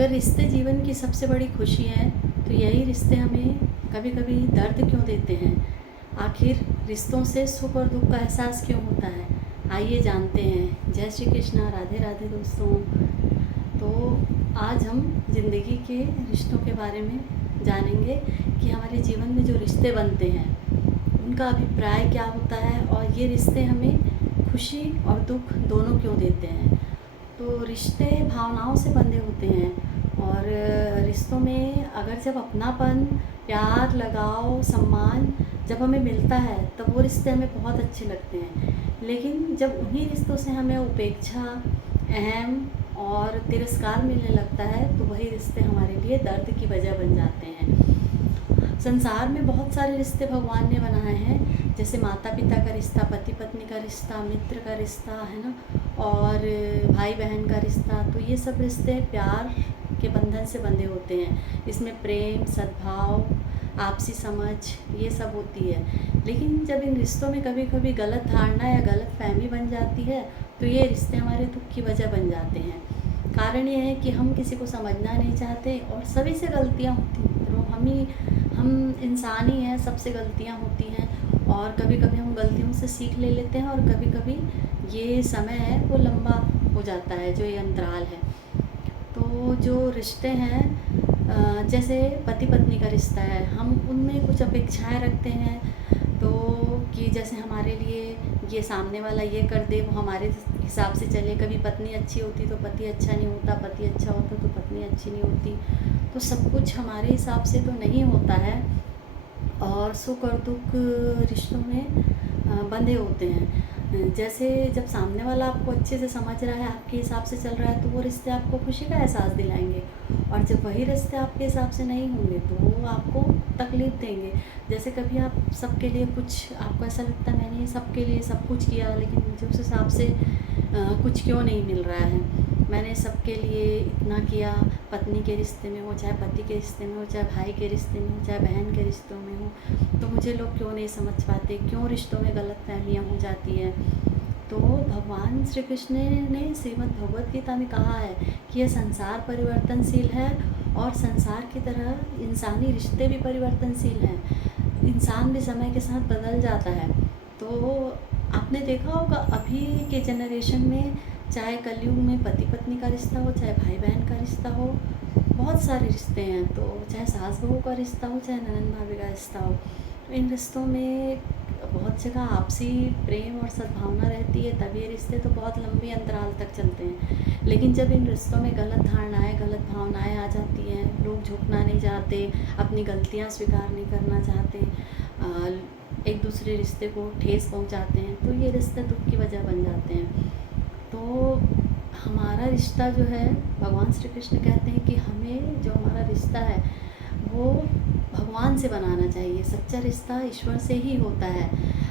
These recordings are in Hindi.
अगर रिश्ते जीवन की सबसे बड़ी खुशी है तो यही रिश्ते हमें कभी कभी दर्द क्यों देते हैं। आखिर रिश्तों से सुख और दुख का एहसास क्यों होता है, आइए जानते हैं। जय श्री कृष्णा, राधे राधे दोस्तों। तो आज हम ज़िंदगी के रिश्तों के बारे में जानेंगे कि हमारे जीवन में जो रिश्ते बनते हैं उनका अभिप्राय क्या होता है और ये रिश्ते हमें खुशी और दुख दोनों क्यों देते हैं। तो रिश्ते भावनाओं से बंधे होते हैं और रिश्तों में अगर जब अपनापन, प्यार, लगाव, सम्मान जब हमें मिलता है तब वो रिश्ते हमें बहुत अच्छे लगते हैं। लेकिन जब उन्हीं रिश्तों से हमें उपेक्षा, अहम और तिरस्कार मिलने लगता है तो वही रिश्ते हमारे लिए दर्द की वजह बन जाते हैं। संसार में बहुत सारे रिश्ते भगवान ने बनाए हैं, जैसे माता पिता का रिश्ता, पति पत्नी का रिश्ता, मित्र का रिश्ता, है ना, और भाई बहन का रिश्ता। तो ये सब रिश्ते प्यार के बंधन से बंधे होते हैं। इसमें प्रेम, सद्भाव, आपसी समझ ये सब होती है। लेकिन जब इन रिश्तों में कभी कभी गलत धारणा या गलत फहमी बन जाती है तो ये रिश्ते हमारे दुख की वजह बन जाते हैं। कारण ये है कि हम किसी को समझना नहीं चाहते और सभी से गलतियाँ होती हैं। तो हम इंसान ही हैं, सबसे गलतियाँ होती हैं और कभी कभी हम गलतियों से सीख ले लेते हैं और कभी कभी ये समय है वो लंबा हो जाता है, जो ये अंतराल है। तो जो रिश्ते हैं जैसे पति पत्नी का रिश्ता है, हम उनमें कुछ अपेक्षाएं रखते हैं। तो कि जैसे हमारे लिए ये सामने वाला ये कर दे, वो हमारे हिसाब से चले। कभी पत्नी अच्छी होती तो पति अच्छा नहीं होता, पति अच्छा होता तो पत्नी अच्छी नहीं होती। तो सब कुछ हमारे हिसाब से तो नहीं होता है और सुख और दुख रिश्तों में बंधे होते हैं। जैसे जब सामने वाला आपको अच्छे से समझ रहा है, आपके हिसाब से चल रहा है, तो वो रिश्ते आपको खुशी का एहसास दिलाएंगे। और जब वही रिश्ते आपके हिसाब से नहीं होंगे तो वो आपको तकलीफ़ देंगे। जैसे कभी आप सबके लिए कुछ, आपको ऐसा लगता है मैंने सबके लिए सब कुछ किया लेकिन मुझे उस हिसाब से कुछ क्यों नहीं मिल रहा है। मैंने सबके लिए इतना किया, पत्नी के रिश्ते में हो, चाहे पति के रिश्ते में हो, चाहे भाई के रिश्ते में हो, चाहे बहन के रिश्तों में हो, तो मुझे लोग क्यों नहीं समझ पाते, क्यों रिश्तों में गलतफहमियाँ हो जाती हैं। तो भगवान श्री कृष्ण ने श्रीमद् भगवत गीता में कहा है कि यह संसार परिवर्तनशील है और संसार की तरह इंसानी रिश्ते भी परिवर्तनशील हैं। इंसान भी समय के साथ बदल जाता है। तो आपने देखा होगा अभी के जनरेशन में, चाहे कलयुग में पति पत्नी का रिश्ता हो, चाहे भाई बहन का रिश्ता हो, बहुत सारे रिश्ते हैं। तो चाहे सास बहू का रिश्ता हो, चाहे ननंद भाभी का रिश्ता हो, इन रिश्तों में बहुत जगह आपसी प्रेम और सद्भावना रहती है, तब ये रिश्ते तो बहुत लंबी अंतराल तक चलते हैं। लेकिन जब इन रिश्तों में गलत धारणाएं, गलत भावनाएं आ जाती हैं, लोग झुकना नहीं चाहते, अपनी गलतियां स्वीकार नहीं करना चाहते, एक दूसरे रिश्ते को ठेस पहुंचाते हैं, तो ये रिश्ते दुख की वजह बन जाते हैं। तो हमारा रिश्ता जो है, भगवान श्री कृष्ण कहते हैं कि हमें जो हमारा रिश्ता है वो भगवान से बनाना चाहिए। सच्चा रिश्ता ईश्वर से ही होता है।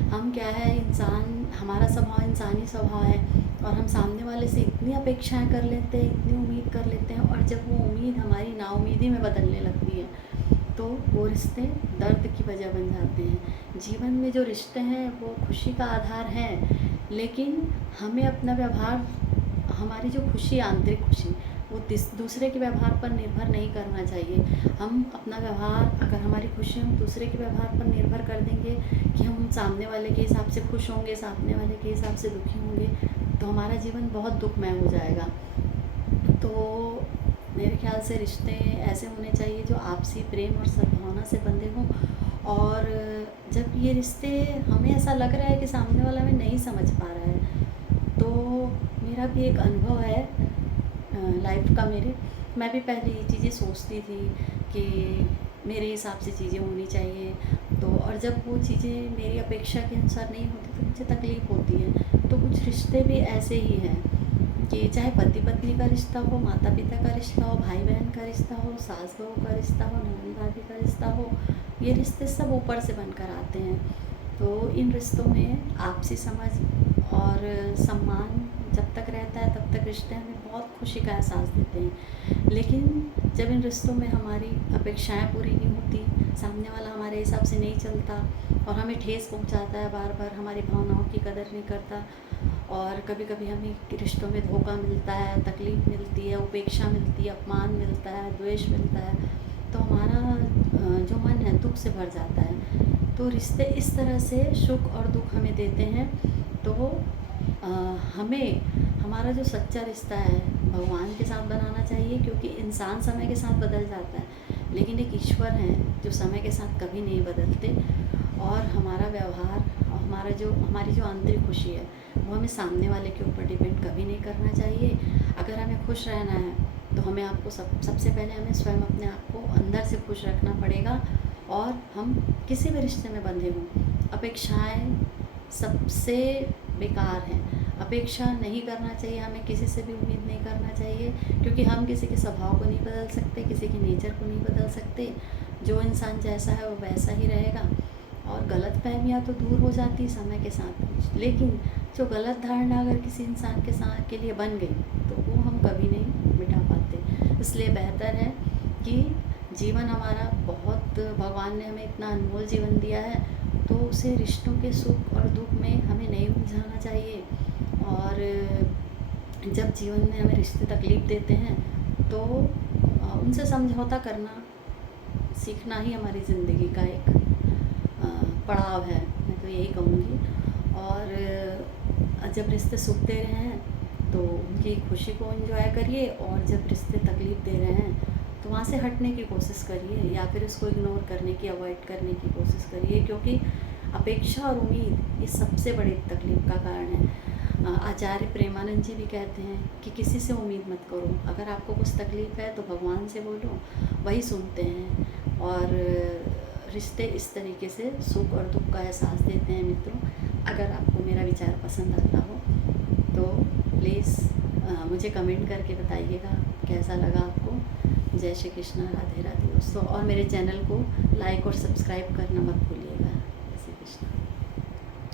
हम क्या है, इंसान, हमारा स्वभाव इंसानी स्वभाव है और हम सामने वाले से इतनी अपेक्षाएं कर लेते हैं, इतनी उम्मीद कर लेते हैं, और जब वो उम्मीद हमारी नाउम्मीदी में बदलने लगती है तो वो रिश्ते दर्द की वजह बन जाते हैं। जीवन में जो रिश्ते हैं वो खुशी का आधार है, लेकिन हमें अपना व्यवहार, हमारी जो खुशी, आंतरिक खुशी, वो दूसरे के व्यवहार पर निर्भर नहीं करना चाहिए। हम अपना व्यवहार, अगर हमारी खुशी हम दूसरे के व्यवहार पर निर्भर कर देंगे कि हम सामने वाले के हिसाब से खुश होंगे, सामने वाले के हिसाब से दुखी होंगे, तो हमारा जीवन बहुत दुखमय हो जाएगा। तो मेरे ख्याल से रिश्ते ऐसे होने चाहिए जो आपसी प्रेम और सद्भावना से बंधे हों। और जब ये रिश्ते, हमें ऐसा लग रहा है कि सामने वाला हमें नहीं समझ पा रहा है, तो मेरा भी एक अनुभव है लाइफ का। मैं भी पहले ये चीज़ें सोचती थी कि मेरे हिसाब से चीज़ें होनी चाहिए, तो और जब वो चीज़ें मेरी अपेक्षा के अनुसार नहीं होती तो मुझे तकलीफ़ होती है। तो कुछ रिश्ते भी ऐसे ही हैं कि चाहे पति पत्नी का रिश्ता हो, माता पिता का रिश्ता हो, भाई बहन का रिश्ता हो, सास बहू का रिश्ता हो, ननंद भाभी का रिश्ता हो, ये रिश्ते सब ऊपर से बनकर आते हैं। तो इन रिश्तों में आपसी समझ और सम्मान जब तक रहता है तब तक रिश्ते हमें बहुत खुशी का एहसास देते हैं। लेकिन जब इन रिश्तों में हमारी अपेक्षाएं पूरी नहीं होती, सामने वाला हमारे हिसाब से नहीं चलता और हमें ठेस पहुंचाता है, बार बार हमारी भावनाओं की कदर नहीं करता, और कभी कभी हमें रिश्तों में धोखा मिलता है, तकलीफ़ मिलती है, उपेक्षा मिलती है, अपमान मिलता है, द्वेष मिलता है, तो हमारा जो मन है दुख से भर जाता है। तो रिश्ते इस तरह से सुख और दुख हमें देते हैं। तो हमें हमारा जो सच्चा रिश्ता है भगवान के साथ बनाना चाहिए, क्योंकि इंसान समय के साथ बदल जाता है, लेकिन एक ईश्वर हैं जो समय के साथ कभी नहीं बदलते। और हमारा व्यवहार और हमारी जो आंतरिक खुशी है वो हमें सामने वाले के ऊपर डिपेंड कभी नहीं करना चाहिए। अगर हमें खुश रहना है तो हमें सबसे पहले हमें स्वयं अपने आप को अंदर से खुश रखना पड़ेगा। और हम किसी भी रिश्ते में बंधे हों, अपेक्षाएं सबसे बेकार हैं। अपेक्षा नहीं करना चाहिए, हमें किसी से भी उम्मीद नहीं करना चाहिए, क्योंकि हम किसी के स्वभाव को नहीं बदल सकते, किसी के नेचर को नहीं बदल सकते। जो इंसान जैसा है वो वैसा ही रहेगा। और गलतफहमियाँ तो दूर हो जाती समय के साथ, लेकिन जो गलत धारणा अगर किसी इंसान के लिए बन गई तो वो हम कभी नहीं मिटा पाते। इसलिए बेहतर है कि जीवन हमारा बहुत, भगवान ने हमें इतना अनमोल जीवन दिया है, तो उसे रिश्तों के सुख और दुख में हमें नहीं उलझाना चाहिए। और जब जीवन में हमें रिश्ते तकलीफ़ देते हैं तो उनसे समझौता करना सीखना ही हमारी ज़िंदगी का एक पड़ाव है, मैं तो यही कहूँगी। और जब रिश्ते सुख दे रहे हैं तो उनकी खुशी को एंजॉय करिए, और जब रिश्ते तकलीफ़ दे रहे हैं तो वहाँ से हटने की कोशिश करिए, या फिर उसको इग्नोर करने की, अवॉइड करने की कोशिश करिए, क्योंकि अपेक्षा और उम्मीद ये सबसे बड़ी तकलीफ़ का कारण है। आचार्य प्रेमानंद जी भी कहते हैं कि किसी से उम्मीद मत करो, अगर आपको कुछ तकलीफ़ है तो भगवान से बोलो, वही सुनते हैं। और रिश्ते इस तरीके से सुख और दुख का एहसास देते हैं। मित्रों, अगर आपको मेरा विचार पसंद आता हो तो प्लीज़ मुझे कमेंट करके बताइएगा कैसा लगा आपको। जय श्री कृष्ण, राधे राधे दोस्तों। और मेरे चैनल को लाइक और सब्सक्राइब करना मत भूलिएगा। जय श्री कृष्ण।